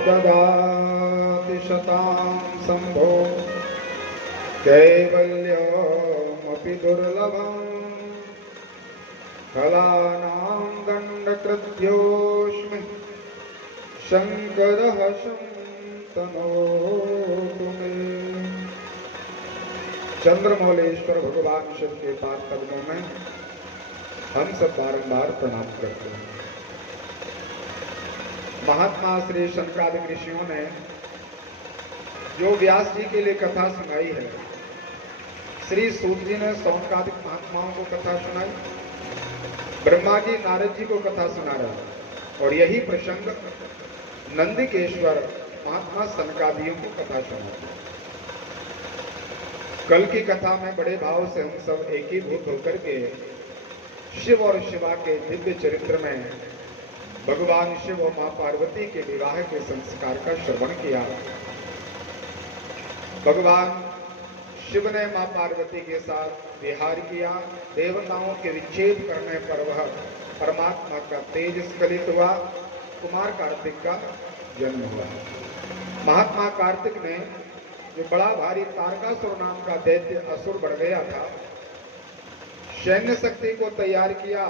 ददाति शतां शम्भो कैवल्यमपि दुर्लभम् फलानां दण्डकृत्योऽस्मि शङ्करः शन्तनोतु मे। चंद्रमौलेश्वर भगवान शिव के पाद पद्मों में हम सब बारंबार प्रणाम करते हैं। महात्मा श्री शनकादिक ऋषियों ने जो व्यास जी के लिए कथा सुनाई है, श्री सूत जी ने शौनकादिक महात्माओं को कथा सुनाई, ब्रह्मा जी नारद जी को कथा सुना रहे हैं, और यही प्रसंग नंदिकेश्वर महात्मा सनकादियों को कथा सुनाते हैं। कल की कथा में बड़े भाव से हम सब एकीभूत होकर के शिव और शिवा के दिव्य चरित्र में भगवान शिव और मां पार्वती के विवाह के संस्कार का श्रवण किया। भगवान शिव ने मां पार्वती के साथ विहार किया। देवताओं के विच्छेद करने पर वह परमात्मा का तेज स्खलित हुआ। कुमार कार्तिक का जन्म हुआ। महात्मा कार्तिक ने जो बड़ा भारी तारकासुर नाम का दैत्य असुर बढ़ गया था, सैन्य शक्ति को तैयार किया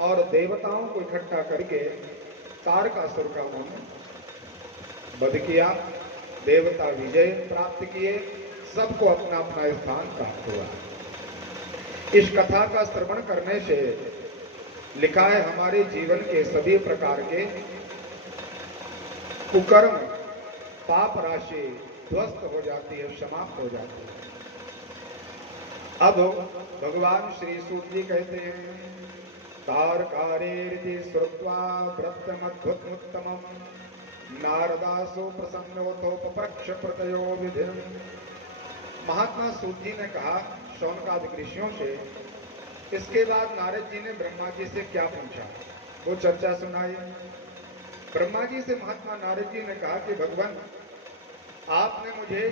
और देवताओं को इकट्ठा करके तारकासुर का उन्होंने वध किया। देवता विजय प्राप्त किए, सबको अपना अपना स्थान प्राप्त हुआ। इस कथा का श्रवण करने से लिखा है हमारे जीवन के सभी प्रकार के कुकर्म पाप राशि ध्वस्त हो जाती है, समाप्त हो जाती है। अब भगवान श्री सूत जी कहते हैं, तारकारेरिति श्रुत्वा व्रतमद्भुतमुत्तमम् नारदासो प्रसन्नोतोपप्रक्ष प्रतयो विधिम्। महात्मा सूत जी ने कहा शौनकादिक ऋषियों से। इसके बाद नारद जी ने ब्रह्मा जी से क्या पूछा, वो चर्चा सुनाई। ब्रह्मा जी से महात्मा नारद जी ने कहा कि भगवान, आपने मुझे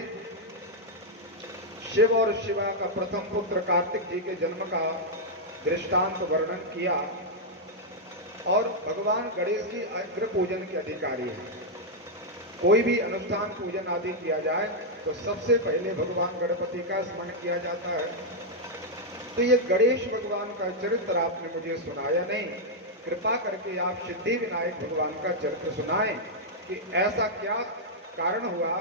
शिव और शिवा का प्रथम पुत्र कार्तिक जी के जन्म का दृष्टांत वर्णन किया, और भगवान गणेश जी अग्र पूजन के अधिकारी हैं। कोई भी अनुष्ठान पूजन आदि किया जाए तो सबसे पहले भगवान गणपति का स्मरण किया जाता है। तो ये गणेश भगवान का चरित्र आपने मुझे सुनाया नहीं, कृपा करके आप सिद्धि विनायक भगवान का चरित्र सुनाएं कि ऐसा क्या कारण हुआ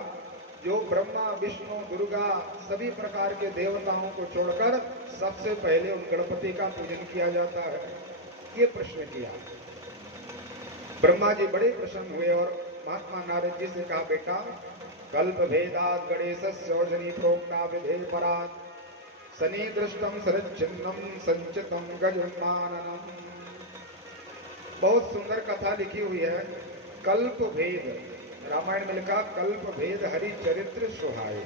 जो ब्रह्मा विष्णु दुर्गा सभी प्रकार के देवताओं को छोड़कर सबसे पहले उन गणपति का पूजन किया जाता है। ये प्रश्न किया। ब्रह्मा जी बड़े प्रसन्न हुए और महात्मा नारद जी से कहा, बेटा कल्प भेदात गणेशस्य औजनी प्रोक्ता विधे परात सनी दृष्टम सरच्चिन्नम संचितम गजमाननम। बहुत सुंदर कथा लिखी हुई है। कल्प भेद, रामायण में लिखा कल्प भेद हरि चरित्र सुहाए।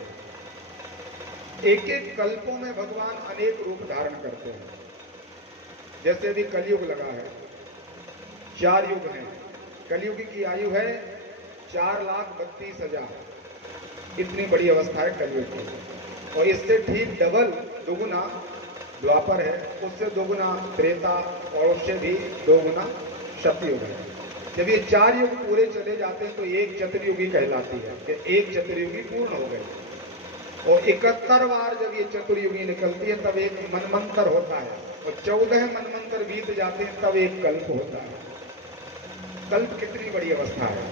एक एक कल्पों में भगवान अनेक रूप धारण करते हैं। जैसे अभी कलयुग लगा है, 4 युग हैं। कलयुग की आयु है 4,32,000। इतनी बड़ी अवस्था है कलयुग की। और इससे ठीक डबल दोगुना द्वापर है, उससे दोगुना त्रेता, और उससे भी दोगुना सतयुग है। जब ये 4 युग पूरे चले जाते हैं तो एक चतुर्युगी कहलाती है कि एक चतुर्युगी पूर्ण हो गई। और 71 बार जब ये चतुर्युगी निकलती है तब एक मनमंत्र होता है, और 14 मनमंत्र बीत जाते हैं तब एक कल्प होता है। कल्प कितनी बड़ी अवस्था है।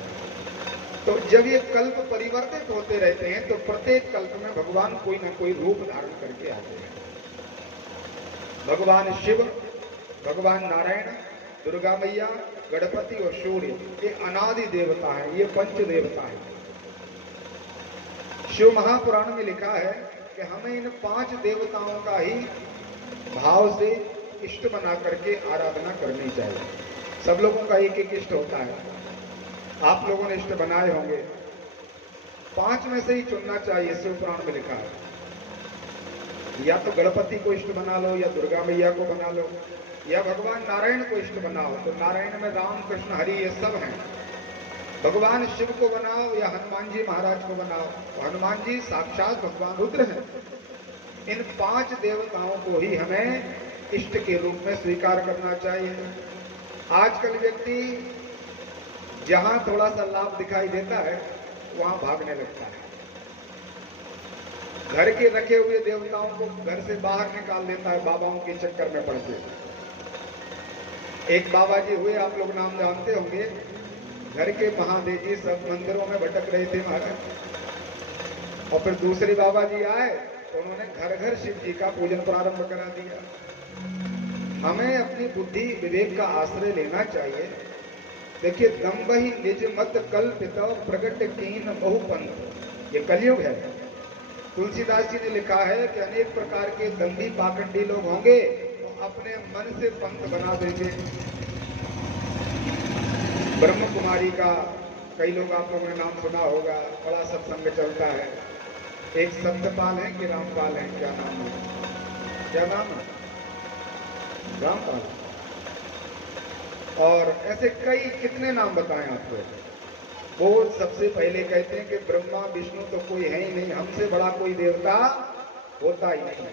तो जब ये कल्प परिवर्तित होते रहते हैं तो प्रत्येक कल्प में भगवान कोई ना कोई रूप धारण करके आते हैं। भगवान शिव, भगवान नारायण, दुर्गा मैया, गणपति और सूर्य, ये अनादि देवता हैं, ये पंच देवता हैं। शिव महापुराण में लिखा है कि हमें इन 5 देवताओं का ही भाव से इष्ट बना करके आराधना करनी चाहिए। सब लोगों का एक एक इष्ट होता है, आप लोगों ने इष्ट बनाए होंगे। 5 में से ही चुनना चाहिए, शिव पुराण में लिखा है। या तो गणपति को इष्ट बना लो, या दुर्गा मैया को बना लो, या भगवान नारायण को इष्ट बनाओ। तो नारायण में राम कृष्ण हरि ये सब हैं। भगवान शिव को बनाओ या हनुमान जी महाराज को बनाओ, तो हनुमान जी साक्षात भगवान रुद्र हैं। इन 5 देवताओं को ही हमें इष्ट के रूप में स्वीकार करना चाहिए। आजकल व्यक्ति जहां थोड़ा सा लाभ दिखाई देता है वहां भागने लगता है। घर के रखे हुए देवताओं को घर से बाहर निकाल देता है बाबाओं के चक्कर में पड़ के। एक बाबा जी हुए, आप लोग नाम जानते होंगे, घर के महादेव जी सब मंदिरों में भटक रहे थे महाराज, और फिर दूसरे बाबा जी आए तो उन्होंने घर घर शिव जी का पूजन प्रारंभ करा दिया। हमें अपनी बुद्धि विवेक का आश्रय लेना चाहिए। देखिए, दम्भहि निज मत कल्पित प्रगट कीन बहुपंथ, ये कलयुग है। तुलसीदास जी ने लिखा है कि अनेक प्रकार के दंभी पाखंडी लोग होंगे, अपने मन से पंथ बना देंगे। ब्रह्म कुमारी का कई लोग आप लोगों ने नाम सुना होगा, बड़ा सत्संग चलता है। एक सत्यपाल है कि रामपाल है, क्या नाम है, क्या नाम है, रामपाल। और ऐसे कई कितने नाम बताएं आपको। वो सबसे पहले कहते हैं कि ब्रह्मा विष्णु तो कोई है ही नहीं, हमसे बड़ा कोई देवता होता ही नहीं।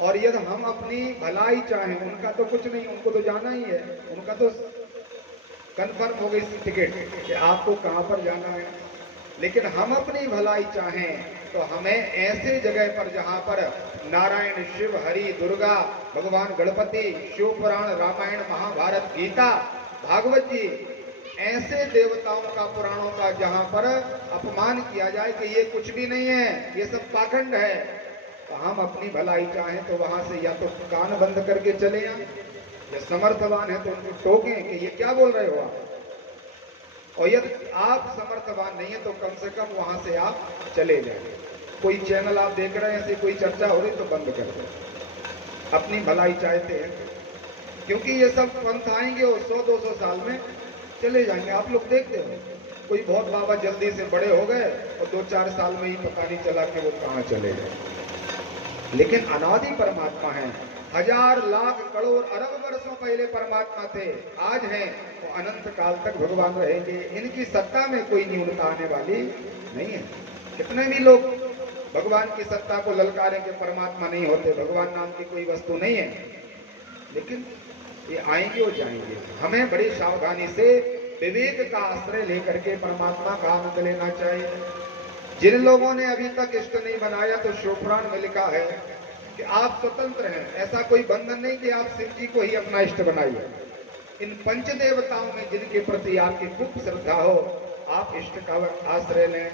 और यदि हम अपनी भलाई चाहें, उनका तो कुछ नहीं, उनको तो जाना ही है, उनका तो कंफर्म हो गई टिकट कि आपको कहां पर जाना है। लेकिन हम अपनी भलाई चाहें तो हमें ऐसे जगह पर जहां पर नारायण, शिव, हरि, दुर्गा, भगवान गणपति, शिव पुराण, रामायण, महाभारत, गीता, भागवत जी, ऐसे देवताओं का, पुराणों का जहां पर अपमान किया जाए कि ये कुछ भी नहीं है, ये सब पाखंड है, तो हम अपनी भलाई चाहें तो वहां से या तो कान बंद करके चले आए, या समर्थवान है तो उनको टोकें कि ये क्या बोल रहे हो आप। और यदि आप समर्थवान नहीं है तो कम से कम वहां से आप चले जाए। कोई चैनल आप देख रहे हैं, ऐसी कोई चर्चा हो रही तो बंद कर दो। अपनी भलाई चाहते हैं, क्योंकि ये सब पंथ आएंगे और 100-200 साल में चले जाएंगे। आप लोग देखते हो, कोई बहुत बाबा जल्दी से बड़े हो गए और 2-4 साल में ही पता नहीं चला कि वो कहाँ चले गए। लेकिन अनादि परमात्मा है, हजार लाख करोड़ अरब वर्षों पहले परमात्मा थे, आज हैं, वो अनंत काल तक भगवान रहेंगे। इनकी सत्ता में कोई न्यूनता आने वाली नहीं है। कितने भी लोग भगवान की सत्ता को ललकारें कि परमात्मा नहीं होते, भगवान नाम की कोई वस्तु नहीं है, लेकिन ये आएंगे और जाएंगे। हमें बड़ी सावधानी से विवेक का आश्रय लेकर के परमात्मा का आनंद लेना चाहिए। जिन लोगों ने अभी तक इष्ट नहीं बनाया, तो शिवपुराण में लिखा है कि आप स्वतंत्र हैं, ऐसा कोई बंधन नहीं कि आप शिव जी को ही अपना इष्ट बनाइए। इन पंच देवताओं में जिनके प्रति आपकी खूब श्रद्धा हो, आप इष्ट का आश्रय लें।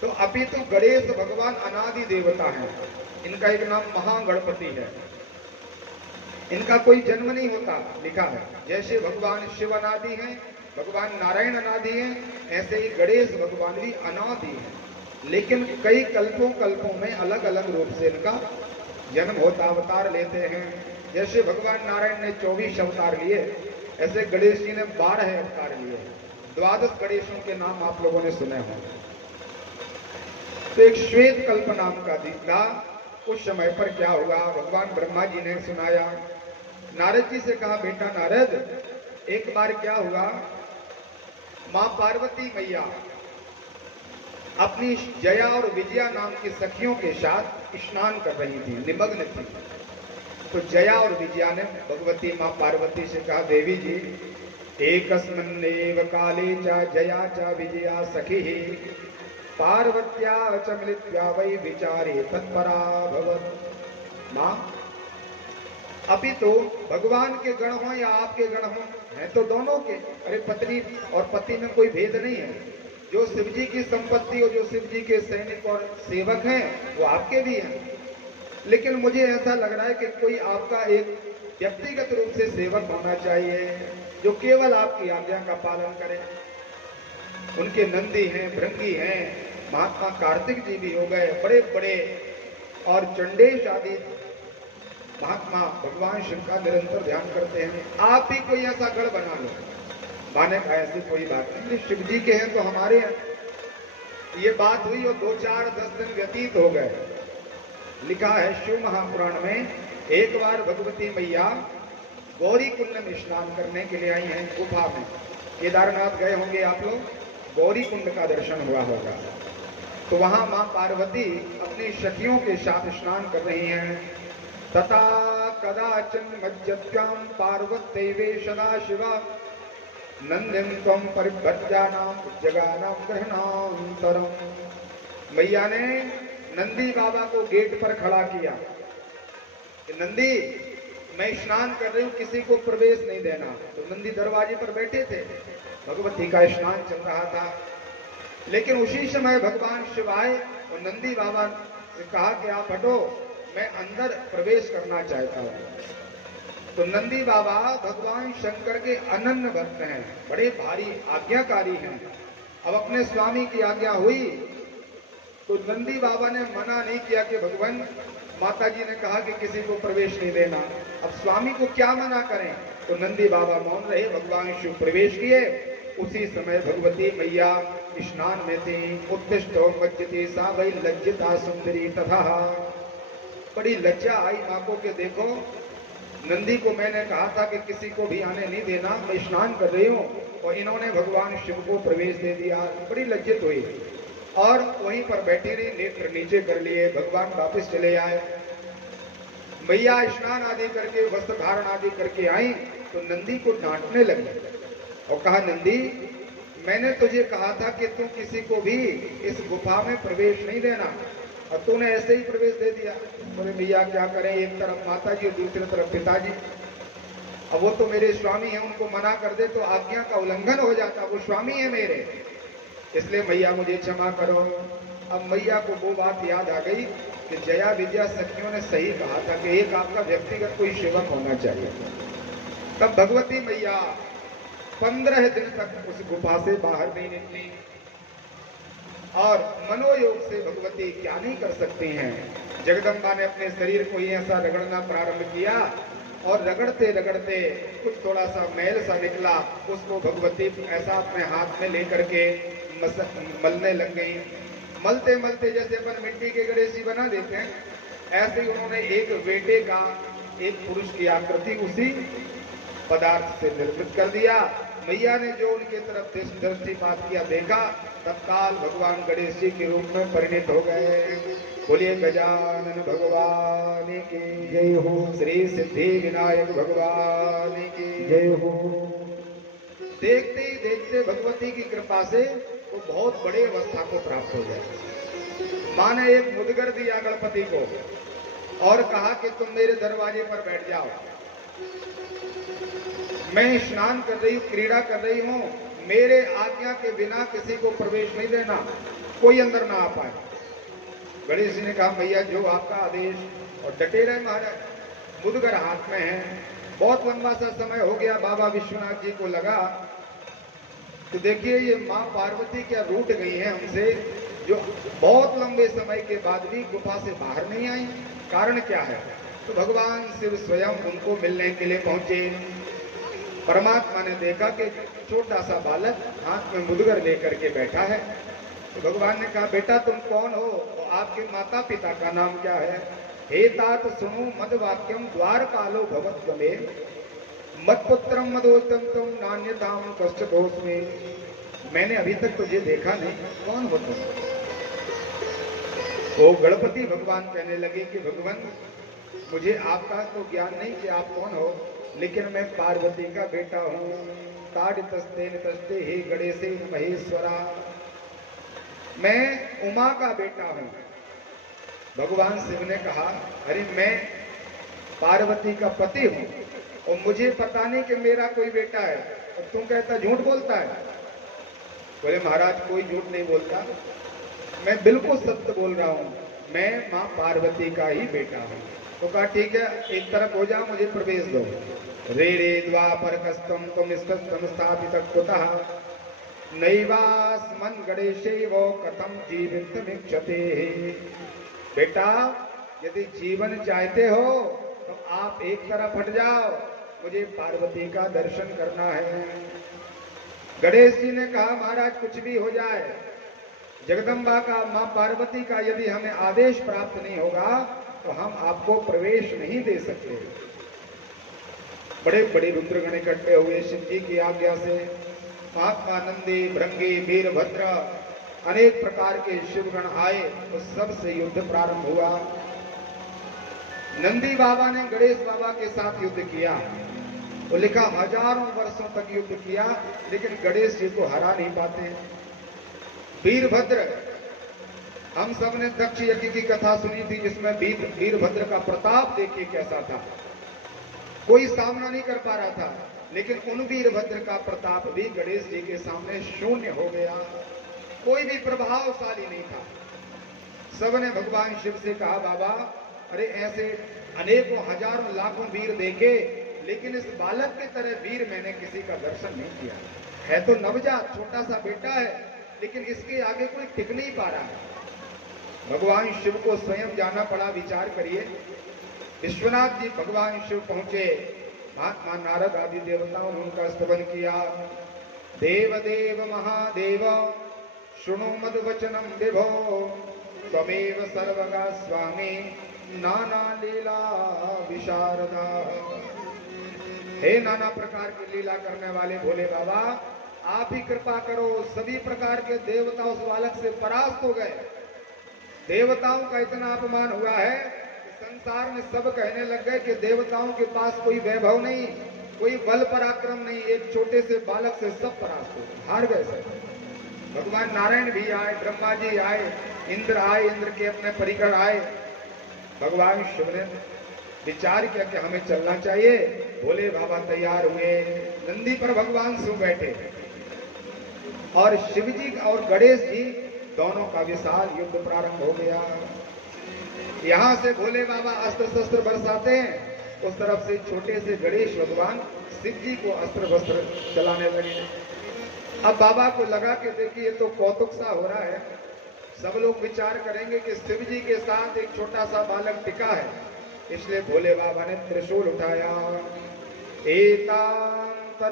तो अभी तो गणेश भगवान अनादि देवता हैं, इनका एक नाम महागणपति है, इनका कोई जन्म नहीं होता, लिखा है। जैसे भगवान शिव अनादि हैं, भगवान नारायण अनादि हैं, ऐसे ही गणेश भगवान भी अनादि हैं, लेकिन कई कल्पों में अलग अलग रूप से इनका जन्म होता, अवतार लेते हैं। जैसे भगवान नारायण ने 24 अवतार लिए, ऐसे गणेश जी ने 12 अवतार लिए। 12 गणेशों के नाम आप लोगों ने सुने होंगे। तो एक श्वेत कल्प नाम का दिन था। उस समय पर क्या हुआ, भगवान ब्रह्मा जी ने सुनाया। नारद जी से कहा, बेटा नारद, एक बार क्या हुआ, मां पार्वती मैया अपनी जया और विजया नाम की सखियों के साथ स्नान कर रही थी, निमग्न थी। तो जया और विजया ने भगवती मां पार्वती से कहा, देवी जी, एकस्मिन्नेव काले च जया च विजया सखी पार्वत्या च मिलित्वा वै विचारे तत्परा भवत्। मां, अभी तो भगवान के गण हो या आपके गण हो, हैं तो दोनों के। अरे पत्नी और पति में कोई भेद नहीं है। जो शिव जी की संपत्ति और जो शिव जी के सैनिक और सेवक हैं, वो आपके भी हैं। लेकिन मुझे ऐसा लग रहा है कि कोई आपका एक व्यक्तिगत रूप से सेवक होना चाहिए, जो केवल आपकी आज्ञा का पालन करे। उनके नंदी हैं, भृंगी हैं, महात्मा कार्तिक जी भी हो गए, बड़े बड़े, और चंडेश आदि महात्मा भगवान शिव का निरंतर ध्यान करते हैं। आप भी कोई ऐसा गढ़ बना लो। माने का ऐसी कोई बात नहीं, शिव जी के हैं तो हमारे हैं। ये बात हुई और 2-4-10 दिन व्यतीत हो गए। लिखा है शिव महापुराण में, एक बार भगवती मैया गौरी कुंड में स्नान करने के लिए आई हैं गुफा में। केदारनाथ गए होंगे आप लोग, गौरी कुंड का दर्शन हुआ होगा। तो वहां मां पार्वती अपनी सखियों के साथ स्नान कर रही हैं। तथा कदाचन मज्जत्याम पार्वत्यैवे सदा शिवा नंदिम त्वं परिभ्रजानां जगानां ग्रहणांतरम। मैया ने नंदी बाबा को गेट पर खड़ा किया कि नंदी, मैं स्नान कर रही हूं, किसी को प्रवेश नहीं देना। तो नंदी दरवाजे पर बैठे थे, भगवती का स्नान चल रहा था। लेकिन उसी समय भगवान शिव आए और नंदी बाबा ने कहा कि आप हटो, मैं अंदर प्रवेश करना चाहता हूं। तो नंदी बाबा भगवान शंकर के अनन्य भक्त हैं, बड़े भारी आज्ञाकारी हैं। अब अपने स्वामी की आज्ञा हुई तो नंदी बाबा ने मना नहीं किया कि भगवान, माता जी ने कहा कि किसी को प्रवेश नहीं देना, अब स्वामी को क्या मना करें। तो नंदी बाबा मौन रहे, भगवान शिव प्रवेश किए। उसी समय भगवती मैया स्नान में थी। उत्तिष्ठो मज्जति सा वही लज्जिता सुंदरी तथा। बड़ी लज्जा आई माँ को कि देखो, नंदी को मैंने कहा था कि किसी को भी आने नहीं देना, मैं स्नान कर रही हूँ और इन्होंने भगवान शिव को प्रवेश दे दिया। बड़ी लज्जित हुई और वहीं पर बैठी रही, नेत्र नीचे कर लिए। भगवान वापस चले आए। मैया स्नान आदि करके वस्त्र धारण आदि करके आई तो नंदी को डांटने लगी और कहा, नंदी, मैंने तुझे कहा था कि तू किसी को भी इस गुफा में प्रवेश नहीं देना और तूने ऐसे ही प्रवेश दे दिया। बोले मैया क्या करें, एक तरफ माता जी दूसरी तरफ पिताजी। अब वो तो मेरे स्वामी हैं, उनको मना कर दे तो आज्ञा का उल्लंघन हो जाता, वो स्वामी है मेरे, इसलिए मैया मुझे क्षमा करो। अब मैया को वो बात याद आ गई कि जया विजया सखियों ने सही कहा था कि एक आपका व्यक्तिगत कोई सेवक होना चाहिए। तब भगवती मैया 15 दिन तक उस गुफा से बाहर नहीं निकली और मनोयोग से भगवती क्या नहीं कर सकती हैं। जगदम्बा ने अपने शरीर को ही ऐसा रगड़ना प्रारंभ किया और रगड़ते रगड़ते कुछ थोड़ा सा मैल सा निकला, उसको भगवती ऐसा अपने हाथ में लेकर के मलने लग गई। मलते मलते जैसे अपन मिट्टी के गणेश जी बना देते हैं, ऐसे ही उन्होंने एक बेटे का, एक पुरुष की आकृति उसी पदार्थ से निर्मित कर दिया। मैया ने जो उनके तरफ दृष्टिपात किया, देखा, तत्काल भगवान गणेश जी के रूप में परिणित हो गए। बोलिए गजानन भगवान की जय हो, श्री सिद्धि विनायक भगवान की जय हो। देखते ही देखते भगवती की कृपा से वो बहुत बड़ी अवस्था को प्राप्त हो गए। माँ ने एक मुदगर दिया गणपति को और कहा कि तुम मेरे दरवाजे पर बैठ जाओ, मैं स्नान कर रही हूँ, क्रीड़ा कर रही हूँ, मेरे आज्ञा के बिना किसी को प्रवेश नहीं देना, कोई अंदर ना आ पाए। गणेश जी ने कहा, भैया जो आपका आदेश, और डटे रहे महाराज। मुदगर हाथ में है। बहुत लंबा सा समय हो गया, बाबा विश्वनाथ जी को लगा तो देखिए ये माँ पार्वती क्या रूठ गई है हमसे, जो बहुत लंबे समय के बाद भी गुफा से बाहर नहीं आई, कारण क्या है। तो भगवान शिव स्वयं उनको मिलने के लिए पहुंचे। परमात्मा ने देखा कि छोटा सा बालक हाथ में मुदगर लेकर के बैठा है। तो भगवान ने कहा, बेटा तुम कौन हो और आपके माता पिता का नाम क्या है। हे तात सुनो मद वाक्यम द्वारपालो भवत्वमे मत्पुत्रम मदोत्तम नान्यताम कष्ट दोष में। मैंने अभी तक तुझे देखा नहीं, कौन हो तुम। वो गणपति भगवान कहने लगे कि भगवान, मुझे आपका तो ज्ञान नहीं कि आप कौन हो, लेकिन मैं पार्वती का बेटा हूँ। ताड़ितस्ते नितस्ते हे गणेशे महेश्वरा, मैं उमा का बेटा हूँ। भगवान शिव ने कहा, अरे मैं पार्वती का पति हूँ और मुझे पता नहीं कि मेरा कोई बेटा है और तुम कहता झूठ बोलता है। बोले महाराज कोई झूठ नहीं बोलता, मैं बिल्कुल सत्य बोल रहा हूँ, मैं माँ पार्वती का ही बेटा हूँ। तो कहा ठीक है, एक तरफ हो जाओ, मुझे प्रवेश दो। रे रे द्वापर कस्तम तुम स्थापित कुतः नैवास्मन् गणेशेव कथम जीवितमिच्छते। बेटा यदि जीवन चाहते हो तो आप एक तरफ हट जाओ, मुझे पार्वती का दर्शन करना है। गणेश जी ने कहा, महाराज कुछ भी हो जाए, जगदम्बा का, मां पार्वती का यदि हमें आदेश प्राप्त नहीं होगा तो हम आपको प्रवेश नहीं दे सकते। बड़े बड़े रुद्रगण इकट्ठे हुए शिव जी की आज्ञा से। महात्मा नंदी, भृंगी, वीरभद्र, अनेक प्रकार के शिवगण आए तो सबसे युद्ध प्रारंभ हुआ। नंदी बाबा ने गणेश बाबा के साथ युद्ध किया वो लिखा हजारों वर्षों तक युद्ध किया लेकिन गणेश जी को हरा नहीं पाते। वीरभद्र, हम सब ने दक्ष यज्ञ की कथा सुनी थी जिसमें वीरभद्र का प्रताप देखिए कैसा था, कोई सामना नहीं कर पा रहा था, लेकिन उन वीरभद्र का प्रताप भी गणेश जी के सामने शून्य हो गया, कोई भी प्रभावशाली नहीं था। सबने भगवान शिव से कहा बाबा अरे ऐसे अनेकों हजारों लाखों वीर देखे लेकिन इस बालक की तरह वीर मैंने किसी का दर्शन नहीं किया। है तो नवजात छोटा सा बेटा है लेकिन इसके आगे कोई टिक नहीं पा रहा है। भगवान शिव को स्वयं जाना पड़ा। विचार करिए, विश्वनाथ जी भगवान शिव पहुंचे, महात्मा नारद आदि देवताओं ने उनका स्तवन किया। देव देव महादेव शुणु मद वचनम विभो त्वमेव सर्वगा स्वामी नाना लीला विशारदा। हे नाना प्रकार की लीला करने वाले भोले बाबा, आप ही कृपा करो। सभी प्रकार के देवता उस बालक से परास्त हो गए। देवताओं का इतना अपमान हुआ है कि संसार में सब कहने लग गए कि देवताओं के पास कोई वैभव नहीं, कोई बल पराक्रम नहीं, एक छोटे से बालक से सब परास्त हो गए, हार गए सब। भगवान नारायण भी आए, ब्रह्मा जी आए, इंद्र आए, इंद्र के अपने परिकर आए। भगवान शिव ने विचार किया कि हमें चलना चाहिए। भोले बाबा तैयार हुए, नंदी पर भगवान शिव बैठे और शिव जी और गणेश जी दोनों का विशाल युद्ध प्रारंभ हो गया। यहां से भोले बाबा अस्त्र शस्त्र बरसाते हैं, उस तरफ से छोटे से गणेश भगवान शिव जी को अस्त्र वस्त्र चलाने लगे। अब बाबा को लगा कि देखिए ये तो कौतुक सा हो रहा है, सब लोग विचार करेंगे कि शिव जी के साथ एक छोटा सा बालक टिका है, इसलिए भोले बाबा ने त्रिशूल उठाया। एतान्तर्माद्यश्यो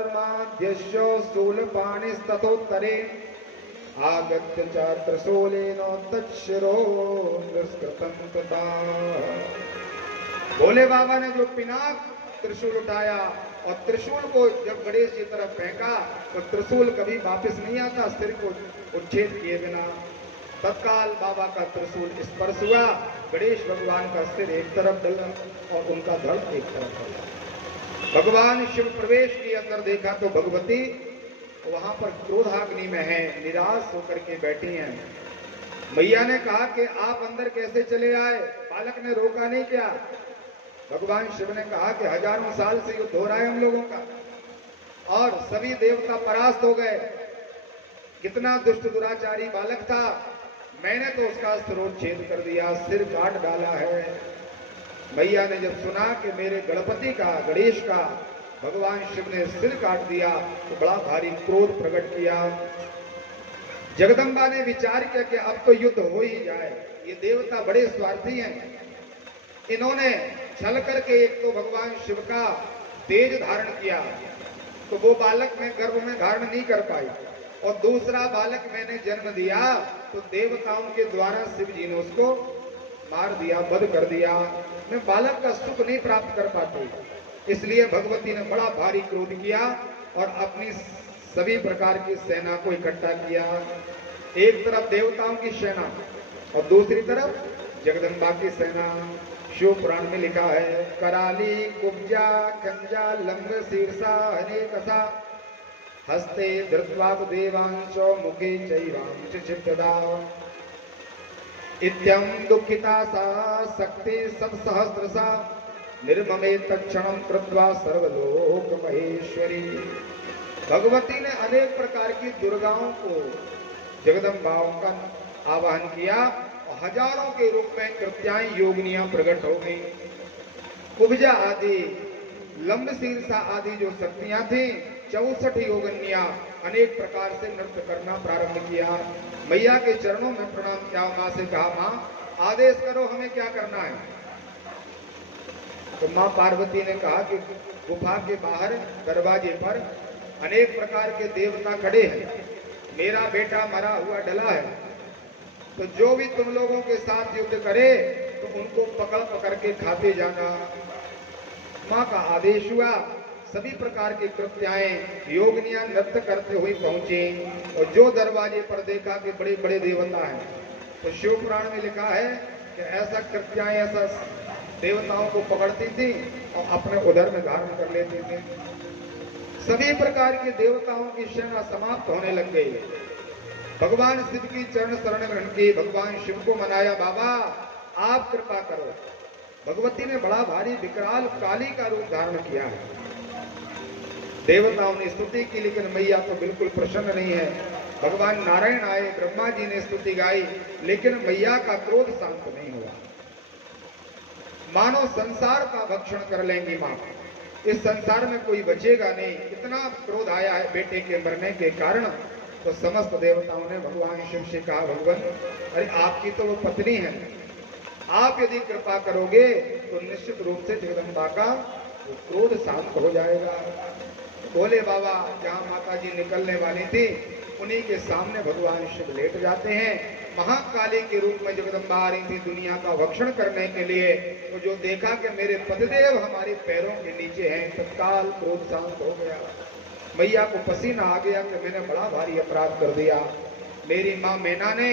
शूलपाणिस्ततोत्तरे आगत्य च त्रिशूलेन तच्छिरो निष्कृतं तथा। भोले बाबा ने जो पिनाक त्रिशूल उठाया और त्रिशूल को जब गणेश जी तरफ फेंका तो त्रिशूल कभी वापस नहीं आता सिर को उच्छेद किए बिना। तत्काल बाबा का त्रिशूल स्पर्श हुआ, गणेश भगवान का सिर एक तरफ डला और उनका धड़ एक तरफ डला। भगवान शिव प्रवेश के अंदर देखा तो भगवती वहां पर क्रोधाग्नि में है, निराश होकर के बैठी हैं। मैया ने कहा कि आप अंदर कैसे चले आए, बालक ने रोका नहीं क्या। भगवान शिव ने कहा कि हजारों साल से युद्ध हो रहा है हम लोगों का और सभी देवता परास्त हो गए। कितना दुष्ट दुराचारी बालक था, मैंने तो उसका शिरोच्छेद कर दिया, सिर काट डाला है। मैया ने जब सुना कि मेरे गणपति का, गणेश का भगवान शिव ने सिर काट दिया तो बड़ा भारी क्रोध प्रकट किया। जगदम्बा ने विचार किया कि अब तो युद्ध हो ही जाए, ये देवता बड़े स्वार्थी हैं, इन्होंने छल करके एक तो भगवान शिव का तेज धारण किया तो वो बालक मैं गर्भ में धारण नहीं कर पाई, और दूसरा बालक मैंने जन्म दिया तो देवताओं के द्वारा शिव जी ने उसको मार दिया, वध कर दिया। मैं बालक का सुख नहीं प्राप्त कर पाती, इसलिए भगवती ने बड़ा भारी क्रोध किया और अपनी सभी प्रकार की सेना को इकट्ठा किया। एक तरफ देवताओं की सेना और दूसरी तरफ जगदम्बा की सेना। शिव पुराण में लिखा है, कराली कुब्जा कंजा लंग शीर्षा अनेकसा हस्ते धृत्वा देवांशो मुखे चैवांश चित्तदा इत्यं दुःखिता सा शक्ति सब सहस्रसा निर्ममे तत्क्षणं कृत्वा सर्वलोक महेश्वरी। भगवती ने अनेक प्रकार की दुर्गाओं को, जगदम्बाओं का आवाहन किया और हजारों के रूप में कृत्याएं योगिनियां प्रकट हो गई। कुब्जा आदि, लंब शीर्षा आदि जो शक्तियां थी, 64 योगिनियां अनेक प्रकार से नृत्य करना प्रारंभ किया। मैया के चरणों में प्रणाम किया, मां से कहा मां आदेश करो हमें क्या करना है। तो मां पार्वती ने कहा कि गुफा के बाहर दरवाजे पर अनेक प्रकार के देवता खड़े हैं, मेरा बेटा मरा हुआ डला है, तो जो भी तुम लोगों के साथ युद्ध करे तो उनको पकड़ पकड़ के खाते जाना। मां का आदेश हुआ। सभी प्रकार की कृत्याएं योगिनियां नृत्य करते हुए पहुंची और जो दरवाजे पर देखा कि बड़े बड़े देवता हैं, तो शिव पुराण में लिखा है कि ऐसा कृत्याएं ऐसा देवताओं को पकड़ती थी और अपने उदर में धारण कर लेती थी। सभी प्रकार के देवताओं की सेना समाप्त होने लग गई। भगवान शिव की चरण शरण ग्रहण की, भगवान शिव को मनाया, बाबा आप कृपा करो। भगवती ने बड़ा भारी विकराल काली का रूप धारण किया है। देवताओं ने स्तुति की, लेकिन मैया तो बिल्कुल प्रसन्न नहीं है। भगवान नारायण आए, ब्रह्मा जी ने स्तुति गाई, लेकिन मैया का क्रोध शांत नहीं हुआ। मानो संसार का भक्षण कर लेंगी मां, इस संसार में कोई बचेगा नहीं। इतना क्रोध आया है बेटे के मरने के कारण। तो समस्त देवताओं ने भगवान शिव से कहा, भगवान अरे आपकी तो वो पत्नी है, आप यदि कृपा करोगे तो निश्चित रूप से जगदम्बा का वो क्रोध शांत हो जाएगा। बोले बाबा, जहां माता जी निकलने वाली थी उन्हीं के सामने भगवान शिव लेट जाते हैं। महाकाली के रूप में जगदम्बा आ रही थी दुनिया का भक्षण करने के लिए। तो जो देखा कि मेरे पतिदेव हमारे पैरों के नीचे हैं, तत्काल क्रोध शांत हो गया। मैया को पसीना आ गया कि मैंने बड़ा भारी अपराध कर दिया। मेरी माँ मैना ने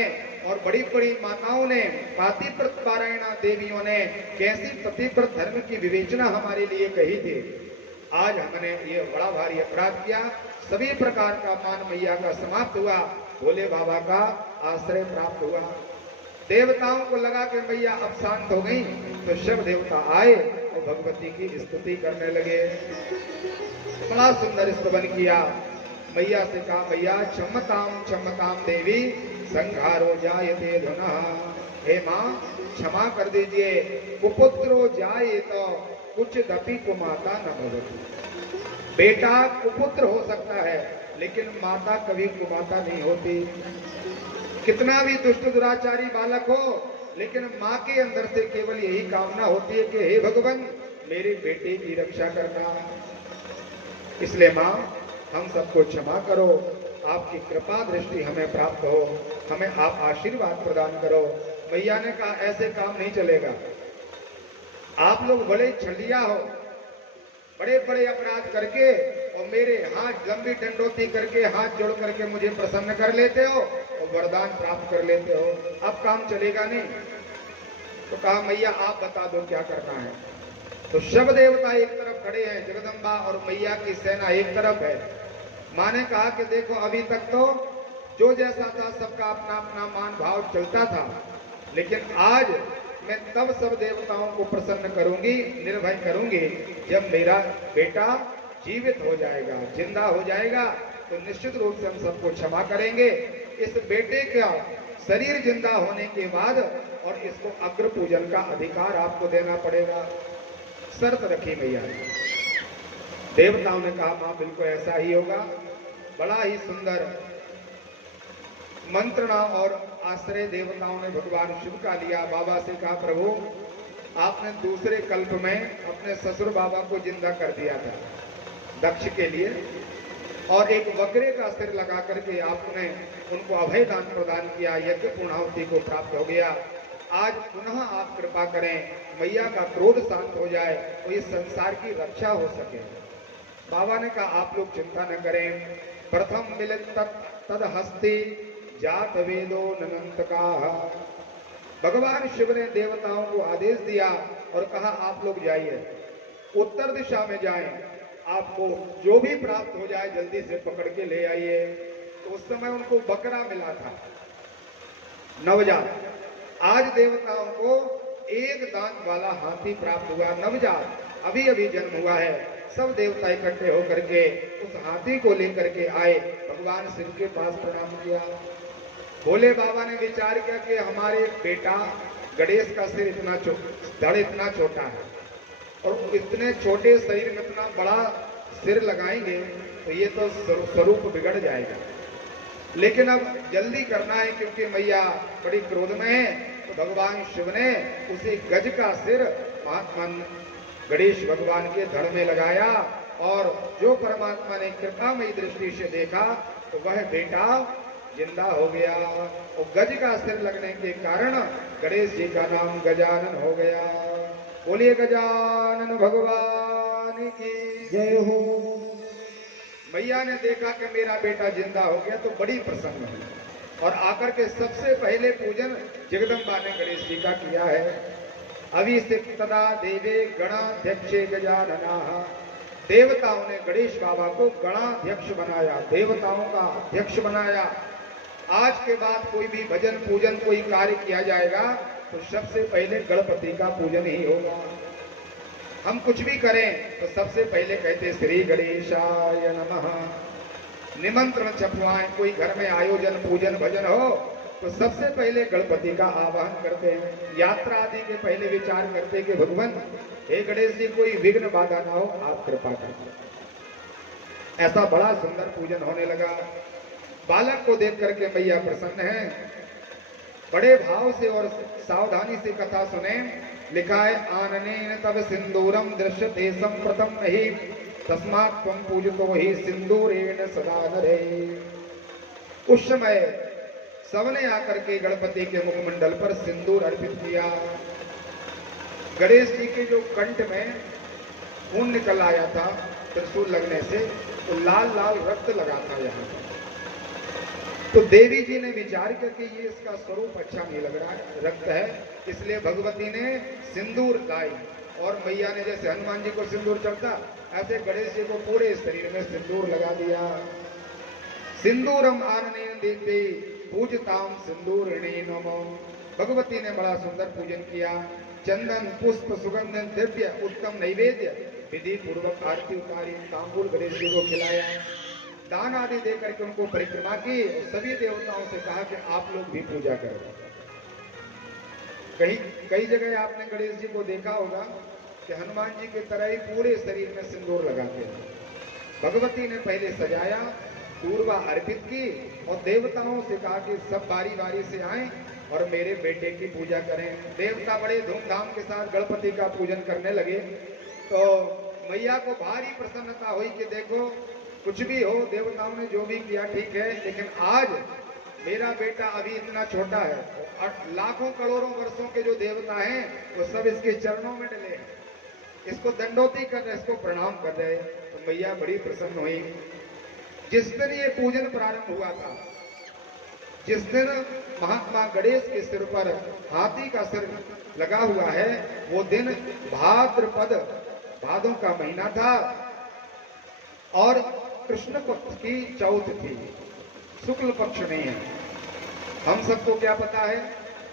और बड़ी बड़ी माताओं ने, पातिव्रत पारायणा देवियों ने कैसी पतिव्रत धर्म की विवेचना हमारे लिए कही थी। आज हमने ये बड़ा भारी अपराध किया। सभी प्रकार का मान मैया का समाप्त हुआ। भोले बाबा का आश्रय प्राप्त हुआ। देवताओं को लगा कि मैया अब शांत हो गई, तो शिव देवता आए और भगवती की स्तुति करने लगे। बड़ा सुंदर स्तवन किया। मैया से कहा, मैया क्षमताम क्षमताम देवी संघारो जायते धुनः। हे माँ क्षमा कर दीजिए, कुपुत्रो जाए तो कुछ दपी कुमाता न भवति। बेटा कुपुत्र हो सकता है, लेकिन माता कभी कुमाता नहीं होती। कितना भी दुष्ट दुराचारी बालक हो, लेकिन माँ के अंदर से केवल यही कामना होती है कि हे भगवान मेरे बेटे की रक्षा करना। इसलिए माँ हम सबको क्षमा करो, आपकी कृपा दृष्टि हमें प्राप्त हो, हमें आप आशीर्वाद प्रदान करो। मैया ने कहा, ऐसे काम नहीं चलेगा। आप लोग बड़े छलिया हो, बड़े बड़े अपराध करके और मेरे हाथ लंबी डंडोती करके, हाथ जोड़ करके मुझे प्रसन्न कर लेते हो और वरदान प्राप्त कर लेते हो। अब काम चलेगा नहीं। तो कहा, मैया आप बता दो क्या करना है। तो शिव देवता एक तरफ खड़े हैं, जगदम्बा और मैया की सेना एक तरफ है। माँ ने कहा कि देखो अभी तक तो जो जैसा था सबका अपना अपना मान भाव चलता था, लेकिन आज मैं तब सब देवताओं को प्रसन्न करूंगी, निर्भय करूंगी, जब मेरा बेटा जीवित हो जाएगा, जिंदा हो जाएगा, तो निश्चित रूप से हम सबको क्षमा करेंगे। इस बेटे का शरीर जिंदा होने के बाद और इसको अग्र पूजन का अधिकार आपको देना पड़ेगा। शर्त रखी मैया ने। देवताओं ने कहा, मां बिल्कुल ऐसा ही होगा। बड़ा ही सुंदर मंत्रणा और आश्रय देवताओं ने भगवान शिव का लिया। बाबा से कहा, प्रभु आपने दूसरे कल्प में अपने ससुर बाबा को जिंदा कर दिया था दक्ष के लिए, और एक बकरे का सिर लगा करके आपने उनको अभय दान प्रदान किया, यज्ञ पूर्णाहुति को प्राप्त हो गया। आज पुनः आप कृपा करें, मैया का क्रोध शांत हो जाए, तो इस संसार की रक्षा हो सके। बाबा ने कहा, आप लोग चिंता न करें। प्रथम मिलित तद हस्ती जात वेदो ननंत का। भगवान शिव ने देवताओं को आदेश दिया और कहा, आप लोग जाइए, उत्तर दिशा में जाएं, आपको जो भी प्राप्त हो जाए जल्दी से पकड़ के ले आइए। तो उस समय उनको बकरा मिला था, नवजात। आज देवताओं को एक दांत वाला हाथी प्राप्त हुआ, नवजात, अभी अभी जन्म हुआ है। सब देवता इकट्ठे होकर के उस हाथी को लेकर के आए, भगवान शिव के पास प्रणाम किया। भोले बाबा ने विचार किया कि हमारे बेटा गणेश का सिर इतना धड़ इतना छोटा है और इतने छोटे शरीर में इतना बड़ा सिर लगाएंगे तो ये तो स्वरूप बिगड़ जाएगा। लेकिन अब जल्दी करना है क्योंकि मैया बड़ी क्रोध में है। तो भगवान शिव ने उसी गज का सिर महात्मा गणेश भगवान के धड़ में लगाया और जो परमात्मा ने कृपामयी दृष्टि से देखा तो वह बेटा जिंदा हो गया। और गज का सिर लगने के कारण गणेश जी का नाम गजानन हो गया। बोलिए गजानन भगवान की जय हो। मैया ने देखा कि मेरा बेटा जिंदा हो गया तो बड़ी प्रसन्न हुई और आकर के सबसे पहले पूजन जगदम्बा ने गणेश जी का किया है। अभिषिक्तदा देवे गणाध्यक्षे गजानना देवताओं ने गणेश बाबा को गणाध्यक्ष बनाया, देवताओं का अध्यक्ष बनाया। आज के बाद कोई भी भजन पूजन कोई कार्य किया जाएगा तो सबसे पहले गणपति का पूजन ही होगा। हम कुछ भी करें तो सबसे पहले कहते श्री गणेशाय नमः। निमंत्रण छपवाएं, कोई घर में आयोजन पूजन भजन हो तो सबसे पहले गणपति का आवाहन करते हैं। यात्रा आदि के पहले विचार करते कि भगवान हे गणेश जी कोई विघ्न बाधा ना हो, आप कृपा करें। ऐसा बड़ा सुंदर पूजन होने लगा। बालक को देख करके मैया प्रसन्न है, बड़े भाव से और सावधानी से कथा सुने। लिखा है आननेन तब सिंदूरम दृश्यते संप्रतम नहीं तस्मात् त्वं पूजितो ही सिंदूरेण सदा नरे। उस समय सबने आकर के गणपति के मुखमंडल पर सिंदूर अर्पित किया। गणेश जी के जो कंठ में खून निकल आया था त्रिशूल लगने से, तो लाल लाल रक्त लगा था यहाँ पर। तो देवी जी ने विचार किया कि ये इसका स्वरूप अच्छा नहीं लग रहा है, रक्त है, इसलिए भगवती ने सिंदूर लाई। और मैया ने जैसे हनुमान जी को सिंदूर चढ़ता, ऐसे गणेश जी को पूरे शरीर में सिंदूर लगा दिया। सिंदूरम आननेन देते पूजताम सिंदूरिणी नमो। भगवती ने बड़ा सुंदर पूजन किया। चंदन पुष्प सुगंध दिव्य उत्तम नैवेद्य विधि पूर्वक आरती उतारी, तांबूल गणेश जी को खिलाया, दान आदि देकर के उनको परिक्रमा की। सभी देवताओं से कहा कि आप लोग भी पूजा करो। कई जगह आपने गणेश जी को देखा होगा कि हनुमान जी की तरह ही पूरे शरीर में सिंदूर लगाते हैं। भगवती ने पहले सजाया, पूर्वा अर्पित की और देवताओं से कहा कि सब बारी बारी से आएं और मेरे बेटे की पूजा करें। देवता बड़े धूमधाम के साथ गणपति का पूजन करने लगे। तो मैया को भारी प्रसन्नता हुई कि देखो कुछ भी हो, देवताओं ने जो भी किया ठीक है, लेकिन आज मेरा बेटा अभी इतना छोटा है और लाखों करोड़ों वर्षों के जो देवता हैं वो सब इसके चरणों में डले हैं, इसको दंडोती कर रहे, इसको प्रणाम कर रहे। तो मैया बड़ी प्रसन्न हुई। जिस दिन ये पूजन प्रारंभ हुआ था, जिस दिन महात्मा गणेश के सिर पर हाथी का सिर लगा हुआ है, वो दिन भाद्रपद, भादों का महीना था और कृष्ण पक्ष की चौथ थी, शुक्ल पक्ष नहीं है। हम सबको क्या पता है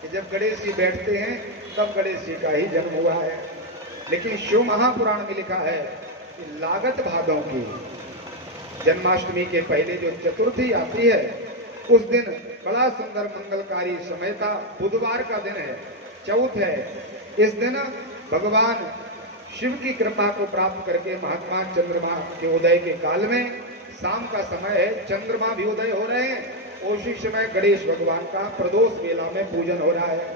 कि जब गणेश जी बैठते हैं तब गणेश जी का ही जन्म हुआ है, लेकिन शिव महापुराण में लिखा है कि लागत भादों की जन्माष्टमी के पहले जो चतुर्थी आती है उस दिन बड़ा सुंदर मंगलकारी समय था। बुधवार का दिन है, चौथ है। इस दिन भगवान शिव की कृपा को प्राप्त करके महात्मा चंद्रमा के उदय के काल में, शाम का समय है, चंद्रमा भी उदय हो रहे हैं। उसी समय गणेश भगवान का प्रदोष वेला में पूजन हो रहा है।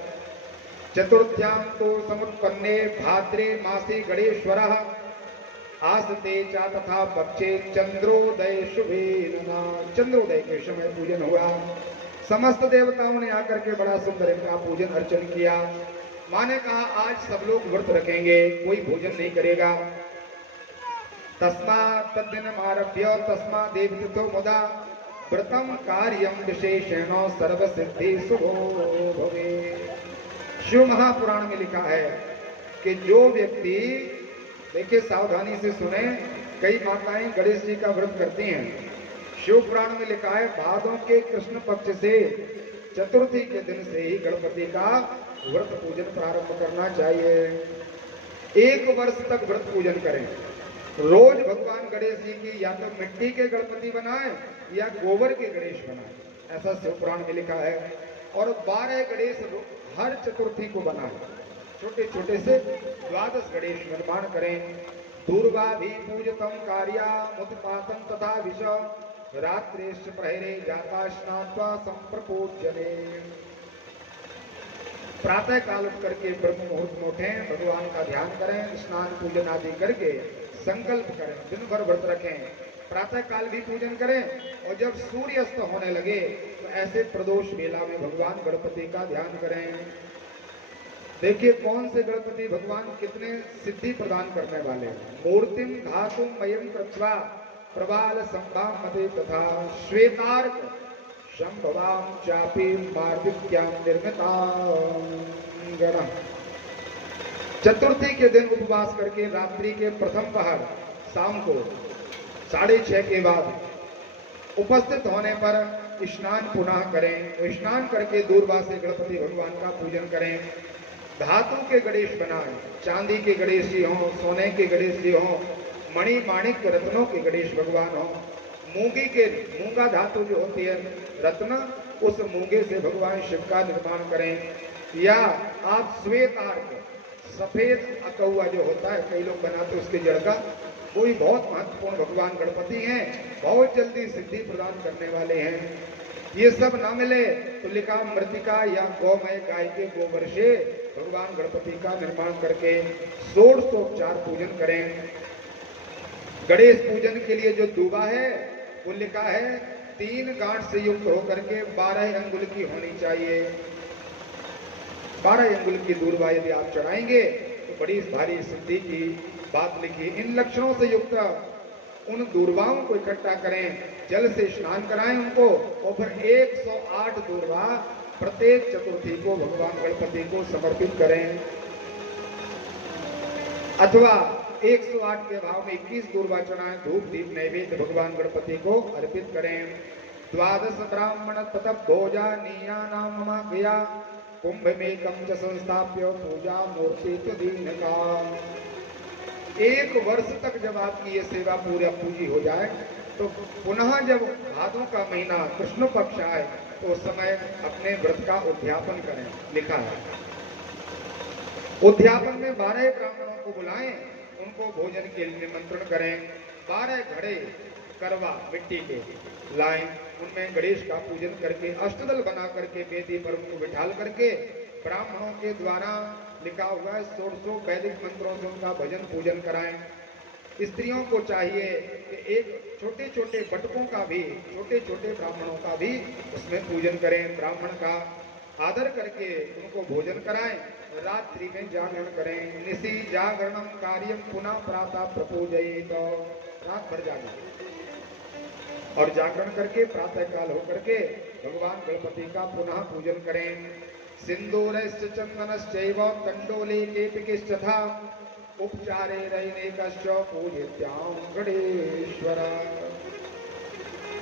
चतुर्थ्याम तो समुत्पन्ने भाद्रे मासे गणेश्वरः आस्ते चा तथा पक्षे चंद्रोदय शुभे नमः। चंद्रोदय के समय पूजन हुआ। समस्त देवताओं ने आकर के बड़ा सुंदर इनका पूजन अर्चन किया। माँ ने कहा आज सब लोग व्रत रखेंगे, कोई भोजन नहीं करेगा। तस्मात् तद्दिनमारभ्य तस्मात् देवतिथो मुदा व्रतम कार्यम विशेषेण सर्व सिद्धि शुभो भवे। शिव महापुराण में लिखा है कि जो व्यक्ति, देखिए सावधानी से सुने, कई माताएं गणेश जी का व्रत करती हैं। शिव पुराण में लिखा है भादों के कृष्ण पक्ष से चतुर्थी के दिन से ही गणपति का व्रत पूजन प्रारंभ करना चाहिए। 1 वर्ष तक व्रत पूजन करें। रोज भगवान गणेश जी की या तो मिट्टी के गणपति बनाए या गोबर के गणेश बनाए, ऐसा शिव पुराण में लिखा है। और 12 गणेश हर चतुर्थी को बनाए, छोटे छोटे से 12 गणेश निर्माण करें। दूर्वा भी पूजतम कार्या मुत्पातम तथा विष रात्रेश प्रहरे जाता स्नात्वा संप्रपूज्यते। प्रातः काल उठ करके ब्रह्म मुहूर्त में उठें, भगवान का ध्यान करें, स्नान पूजन आदि करके संकल्प करें, दिन भर व्रत रखें, प्रातः काल भी पूजन करें। और जब सूर्य अस्त होने लगे तो ऐसे प्रदोष वेला में भगवान गणपति का ध्यान करें। देखिए कौन से गणपति भगवान कितने सिद्धि प्रदान करने वाले हैं। मूर्तिम धातुम मयम कृत्वा प्रबाल संभाम मते तथा श्वेतार्क शंभवाम चापी मार्दिक्यां निर्मिता। चतुर्थी के दिन उपवास करके रात्रि के प्रथम पहर शाम को 6:30 के बाद उपस्थित होने पर स्नान पुनः करें। स्नान करके दूरबा से गणपति भगवान का पूजन करें। धातु के गणेश बनाएं, चांदी के गणेश जी हों, सोने के गणेश जी हों, मणि माणिक रत्नों के गणेश भगवान हों। मूंगा धातु जो होती है रत्न, उस मूंगे से भगवान शिव का निर्माण करें। या आप श्वेत आर्क, सफेद अकौआ जो होता है, कई लोग बनाते उसके जड़ का, वो भी बहुत महत्वपूर्ण भगवान गणपति हैं, बहुत जल्दी सिद्धि प्रदान करने वाले हैं। ये सब ना मिले तो लिखा मृतिका या गौमय गाय के गोबर से भगवान गणपति का निर्माण करके षोडशोपचार पूजन करें। गणेश पूजन के लिए जो दूबा है वो लिखा है 3 गांठ से युक्त होकर के 12 अंगुल की होनी चाहिए। 12 अंगुल की दूरबा यदि आप चढ़ाएंगे तो बड़ी भारी सिद्धि की बात लिखी। इन लक्षणों से युक्त उन दूरबाओं को इकट्ठा करें, जल से स्नान कराएं उनको, और फिर 108 दूरबा प्रत्येक चतुर्थी को भगवान गणपति को समर्पित करें। अथवा 108 के भाव में 21 दूरबा चढ़ाएं, धूप दीप नैवेद्य भगवान गणपति को अर्पित करें। 12 ब्राह्मण तथा भोजा नीया नाम गया कुंभ में कम च संस्थाप्य पूजा मूर्ति दीनका। 1 वर्ष तक जब आपकी ये सेवा पूरी हो जाए तो पुनः जब भादों का महीना कृष्ण पक्ष आए तो उस समय अपने व्रत का उद्यापन करें, लिखा है। उद्यापन में 12 ब्राह्मणों को बुलाएं, उनको भोजन के लिए निमंत्रण करें। 12 घड़े करवा मिट्टी के लाएं, उनमें गणेश का पूजन करके अष्टदल बना करके वेदी पर उनको बिठाल करके ब्राह्मणों के द्वारा लिखा हुआ है 1600 वैदिक मंत्रों से उनका भजन पूजन कराएं। स्त्रियों को चाहिए कि एक छोटे छोटे बटकों का भी, छोटे छोटे ब्राह्मणों का भी उसमें पूजन करें। ब्राह्मण का आदर करके उनको भोजन कराएं। रात्रि में जागरण करें। निशि जागरणम कार्यम पुनः प्रातः प्रपूजयेत, तो रात भर जागरण और जागरण करके प्रातः काल होकर के भगवान गणपति का पुनः पूजन करें। सिंदूरश्च चंदनश्चैव तंडोले केतकीश्चथा उपचारे रैनेकश्च पूजित्यां गणेश्वर।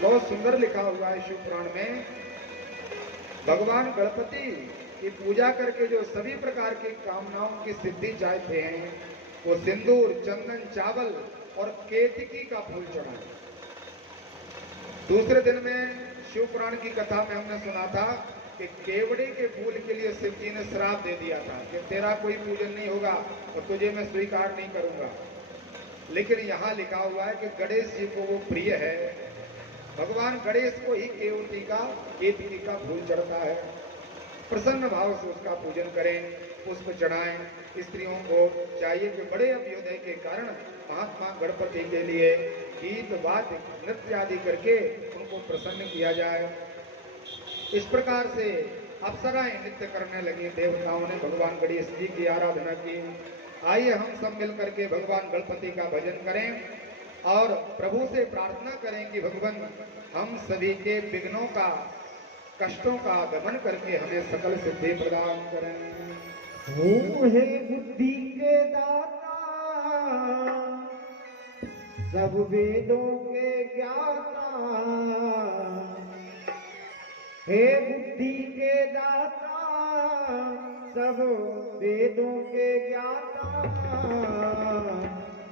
बहुत सुंदर लिखा हुआ है शिव पुराण में। भगवान गणपति की पूजा करके जो सभी प्रकार की कामनाओं की सिद्धि चाहते हैं वो सिंदूर, चंदन, चावल और केतकी का फूल चढ़ाएं। दूसरे दिन में शिव पुराण की कथा में हमने सुना था कि केवड़े के फूल के लिए शिव जी ने श्राप दे दिया था कि तेरा कोई पूजन नहीं होगा और तुझे मैं स्वीकार नहीं करूंगा। लेकिन यहाँ लिखा हुआ है कि गणेश जी को वो प्रिय है। भगवान गणेश को ही केतकी का फूल चढ़ता है। प्रसन्न भाव से उसका पूजन करें, पुष्प चढ़ाएं। स्त्रियों को चाहिए कि बड़े अभ्युदय के कारण महात्मा गणपति के लिए गीत वाद्य नृत्य आदि करके उनको प्रसन्न किया जाए। इस प्रकार से अप्सराएं नृत्य करने लगी। देवताओं ने भगवान गणेश जी की आराधना की। आइए हम सब मिलकर के भगवान गणपति का भजन करें और प्रभु से प्रार्थना करें कि भगवान हम सभी के विघ्नों का, कष्टों का दमन करके हमें सकल सिद्धि प्रदान करें। ओम हे बुद्धि के दाता, सब वेदों के ज्ञाता, हे बुद्धि के दाता, सब वेदों के ज्ञाता,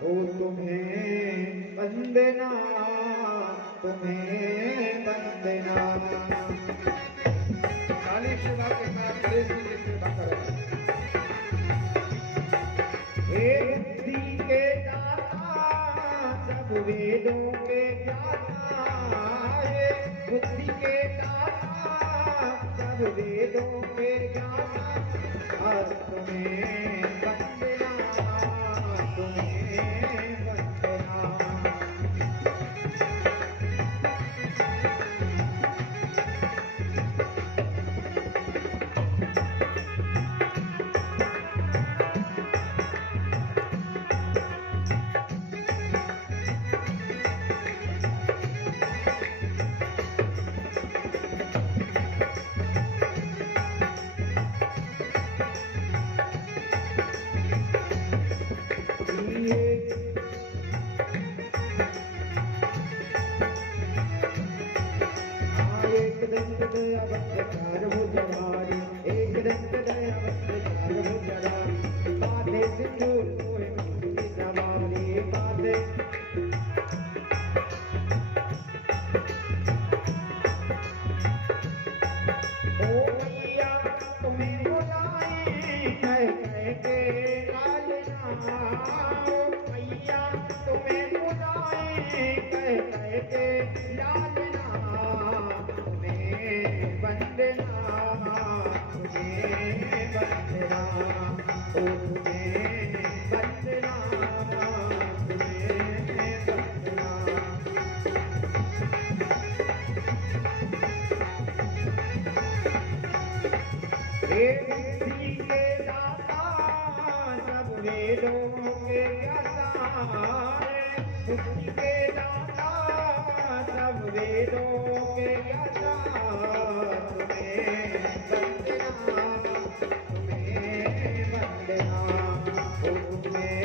हो तुम्हें वंदना, तुम्हें वंदना। काली सेवा के साथ गणेश जी की सेवा करें। हे बुद्धि के दाता, सब वेदों के ज्ञाता, हे बुद्धि के दाता, सब वेदों के ज्ञाता, आज तुम्हें वंदना, तुम्हें वंदना। ओ मैया तुम्हें बुलाए कह कह के लालना ओ मैया तुम्हें बुलाए कह कह के लालना तुम्हें वंदना तुम्हें वंदना ओ तुम्हें वंदना तुम्हें वंदना हे बुद्धि के दाता सब वेदों के ज्ञाता हे बुद्धि के दाता सब वेदों के ज्ञाता तुम्हें वंदना तुम्हें वंदना ओ तुम्हें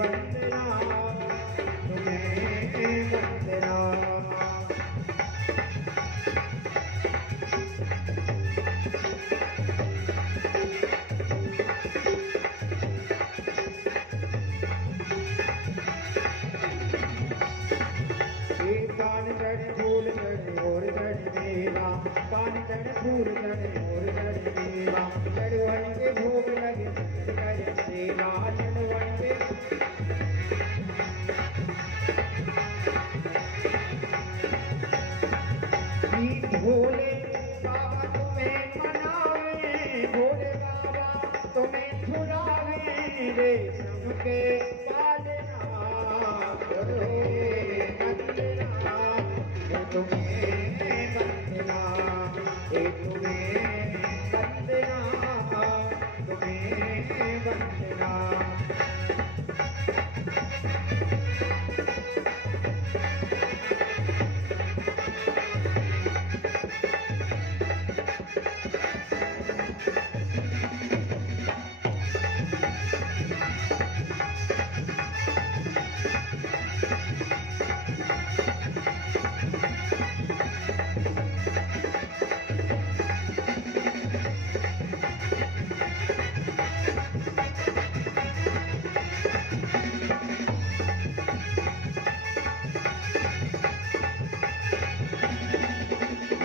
वंदना तुम्हें वंदना पान चढ़ फूल चढ़ और चढ़ मेवा पान चढ़ फूल चढ़ और चढ़ मेवा चढ़वन के भोग लगे कर सेवा चढ़वन के भोले बाबा तुम्हें मनावे भोले बाबा तुम्हें छुड़ावे रेशम के पालना तुम्हें वंदना हे तुम्हें वंदना तुम्हें वंदना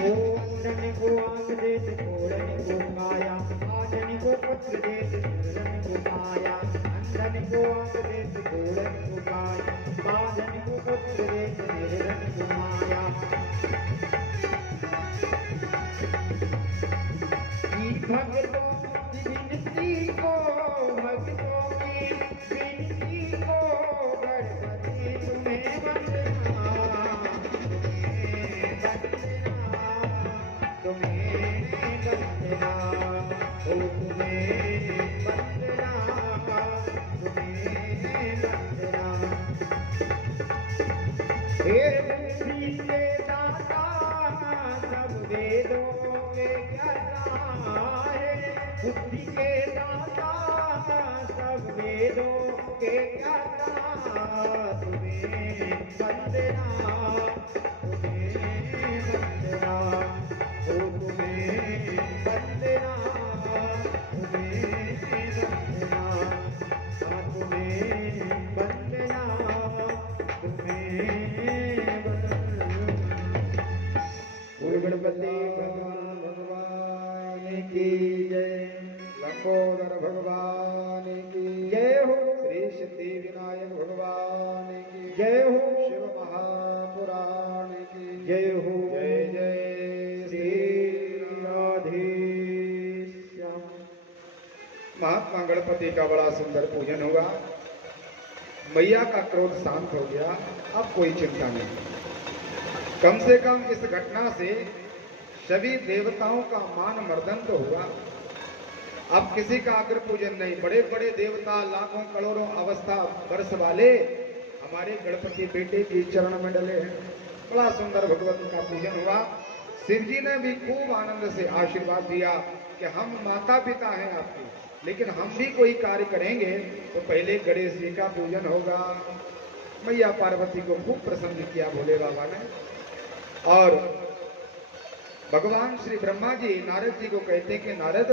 अंधन को आंख देत घोड़न को माया आजन को पत्र देत चरण को माया अंधन को आंख देत घोड़न को माया आजन को पत्र देत निर्धन को माया भक्तों की विनती को भक्तों की विनती को गणपति तुम्हें वंदना तुम्हें वंदना ओ तुम्हें वंदना तुम्हें वंदना हे बुद्धि के दाता सब वेदों के ज्ञाता हे बुद्धि के दाता सब वेदों के ज्ञाता तुम्हें वंदना तुम्हें वंदना ओ तुम्हें वंदना तुम्हें वंदना तुम्हें वंदना तुम्हें बोल गणपति भगवान की जय लंबोदर भगवान की जय हो श्री सिद्धि विनायक भगवान की जय हो शिव महापुराण की जय हो जय जय श्री राधे श्याम महात्मा गणपति का बड़ा सुंदर पूजन हुआ। मैया का क्रोध शांत हो गया। अब कोई चिंता नहीं। कम से कम इस घटना से सभी देवताओं का मान मर्दन तो हुआ। अब किसी का अग्र पूजन नहीं। बड़े बड़े देवता लाखों करोड़ों अवस्था वर्ष वाले हमारे गणपति बेटे के चरण में डले हैं। बड़ा सुंदर भगवत का पूजन हुआ। शिव जी ने भी खूब आनंद से आशीर्वाद दिया कि हम माता पिता हैं आपके, लेकिन हम भी कोई कार्य करेंगे तो पहले गणेश जी का पूजन होगा। मैया पार्वती को खूब प्रसन्न किया भोले बाबा ने। और भगवान श्री ब्रह्मा जी नारद जी को कहते हैं कि नारद,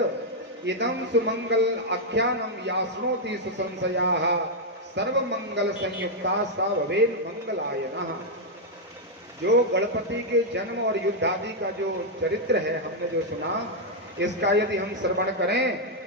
इदम सुमंगल आख्यानम यास्नोति सुसंशयाः सर्व मंगल संयुक्ता सा भवेन मंगलायनः। जो गणपति के जन्म और युद्ध आदि का जो चरित्र है हमने जो सुना, इसका यदि हम श्रवण करें